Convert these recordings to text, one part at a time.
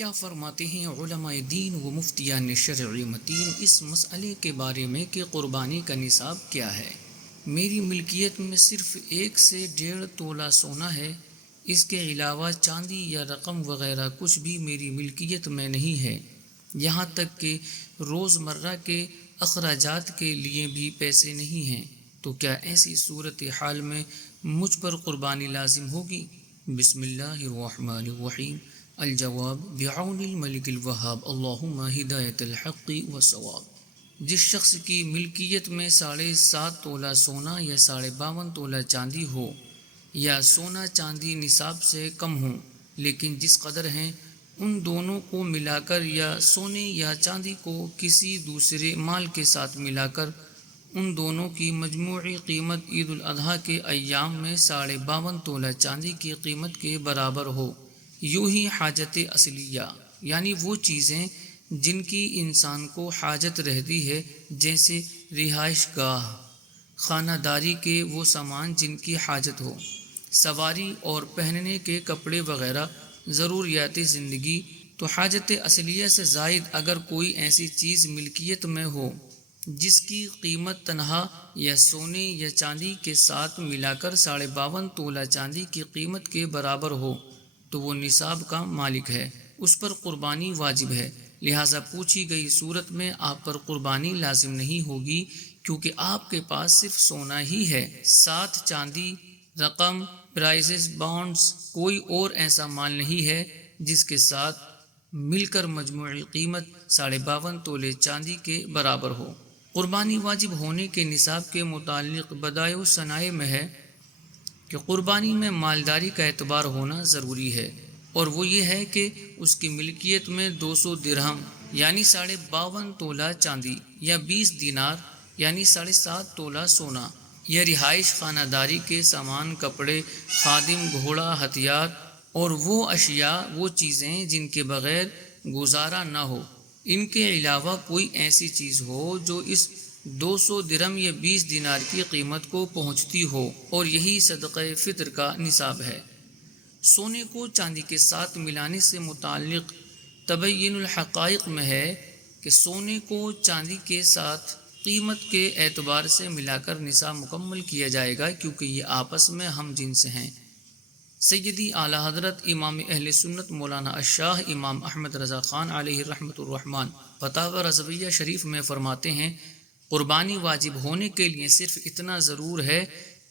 کیا فرماتے ہیں علماء دین و مفتیان شرع متین اس مسئلے کے بارے میں کہ قربانی کا نصاب کیا ہے؟ میری ملکیت میں صرف 1 سے 1.5 تولہ سونا ہے، اس کے علاوہ چاندی یا رقم وغیرہ کچھ بھی میری ملکیت میں نہیں ہے، یہاں تک کہ روزمرہ کے اخراجات کے لیے بھی پیسے نہیں ہیں، تو کیا ایسی صورتحال میں مجھ پر قربانی لازم ہوگی؟ بسم اللہ الرحمن الرحیم۔ الجواب بعون الملک الوہاب، اللہم ہدایت الحق والصواب۔ جس شخص کی ملکیت میں 7.5 تولہ سونا یا 52.5 تولہ چاندی ہو، یا سونا چاندی نصاب سے کم ہوں لیکن جس قدر ہیں ان دونوں کو ملا کر، یا سونے یا چاندی کو کسی دوسرے مال کے ساتھ ملا کر ان دونوں کی مجموعی قیمت عید الاضحیٰ کے ایام میں 52.5 تولہ چاندی کی قیمت کے برابر ہو، یوں ہی حاجت اصلیہ یعنی وہ چیزیں جن کی انسان کو حاجت رہتی ہے، جیسے رہائش گاہ، خانہ داری کے وہ سامان جن کی حاجت ہو، سواری اور پہننے کے کپڑے وغیرہ ضروریات زندگی، تو حاجت اصلیہ سے زائد اگر کوئی ایسی چیز ملکیت میں ہو جس کی قیمت تنہا یا سونے یا چاندی کے ساتھ ملا کر 52.5 تولہ چاندی کی قیمت کے برابر ہو، تو وہ نصاب کا مالک ہے، اس پر قربانی واجب ہے، لہٰذا پوچھی گئی صورت میں آپ پر قربانی لازم نہیں ہوگی، کیونکہ آپ کے پاس صرف سونا ہی ہے، ساتھ چاندی، رقم، پرائزز، بانڈز، کوئی اور ایسا مال نہیں ہے جس کے ساتھ مل کر مجموعی قیمت 52.5 تولے چاندی کے برابر ہو۔ قربانی واجب ہونے کے نصاب کے متعلق بدائع الصنائع میں ہے کہ قربانی میں مالداری کا اعتبار ہونا ضروری ہے، اور وہ یہ ہے کہ اس کی ملکیت میں 200 درہم یعنی 52.5 تولہ چاندی، یا 20 دینار یعنی 7.5 تولہ سونا، یا رہائش خانہ داری کے سامان، کپڑے، خادم، گھوڑا، ہتھیار اور وہ اشیاء، وہ چیزیں جن کے بغیر گزارا نہ ہو، ان کے علاوہ کوئی ایسی چیز ہو جو اس 200 درہم یا 20 دینار کی قیمت کو پہنچتی ہو، اور یہی صدقہ فطر کا نصاب ہے۔ سونے کو چاندی کے ساتھ ملانے سے متعلق تبین الحقائق میں ہے کہ سونے کو چاندی کے ساتھ قیمت کے اعتبار سے ملا کر نصاب مکمل کیا جائے گا، کیونکہ یہ آپس میں ہم جنس ہیں۔ سیدی اعلی حضرت امام اہل سنت مولانا الشاہ امام احمد رضا خان علیہ رحمۃ الرحمن فتاوی رضویہ شریف میں فرماتے ہیں، قربانی واجب ہونے کے لیے صرف اتنا ضرور ہے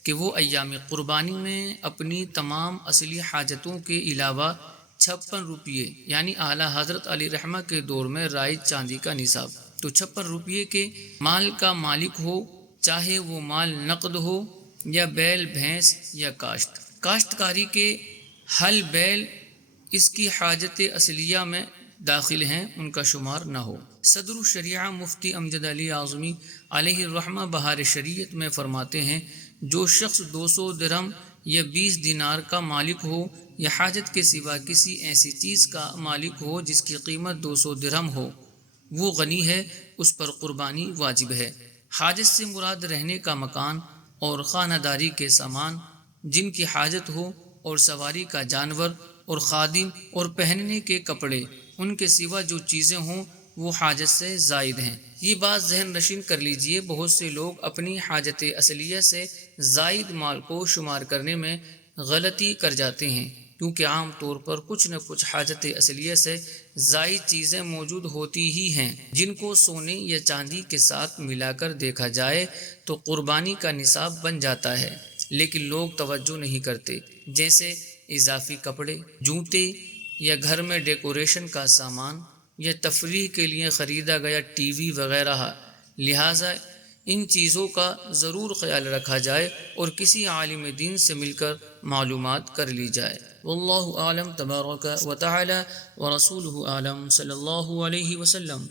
کہ وہ ایام قربانی میں اپنی تمام اصلی حاجتوں کے علاوہ 56 روپیے یعنی اعلی حضرت علی رحمہ کے دور میں رائج چاندی کا نصاب، تو 56 روپیے کے مال کا مالک ہو، چاہے وہ مال نقد ہو یا بیل، بھینس یا کاشت۔ کاشتکاری کے حل، بیل اس کی حاجت اصلیہ میں داخل ہیں، ان کا شمار نہ ہو۔ صدر الشریعہ مفتی امجد علی اعظمی علیہ الرحمہ بہار شریعت میں فرماتے ہیں، جو شخص 200 درہم یا 20 دینار کا مالک ہو، یا حاجت کے سوا کسی ایسی چیز کا مالک ہو جس کی قیمت 200 درہم ہو، وہ غنی ہے، اس پر قربانی واجب ہے۔ حاجت سے مراد رہنے کا مکان اور خانہ داری کے سامان جن کی حاجت ہو، اور سواری کا جانور، اور خادم اور پہننے کے کپڑے، ان کے سوا جو چیزیں ہوں وہ حاجت سے زائد ہیں۔ یہ بات ذہن نشین کر لیجئے، بہت سے لوگ اپنی حاجت اصلیہ سے زائد مال کو شمار کرنے میں غلطی کر جاتے ہیں، کیونکہ عام طور پر کچھ نہ کچھ حاجت اصلیہ سے زائد چیزیں موجود ہوتی ہی ہیں، جن کو سونے یا چاندی کے ساتھ ملا کر دیکھا جائے تو قربانی کا نصاب بن جاتا ہے، لیکن لوگ توجہ نہیں کرتے، جیسے اضافی کپڑے، جوتے، یا گھر میں ڈیکوریشن کا سامان، یا تفریح کے لیے خریدا گیا ٹی وی وغیرہ، لہٰذا ان چیزوں کا ضرور خیال رکھا جائے اور کسی عالم دین سے مل کر معلومات کر لی جائے۔ واللہ اعلم تبارک و تعالی ورسولہ اعلم، صلی اللہ علیہ وسلم۔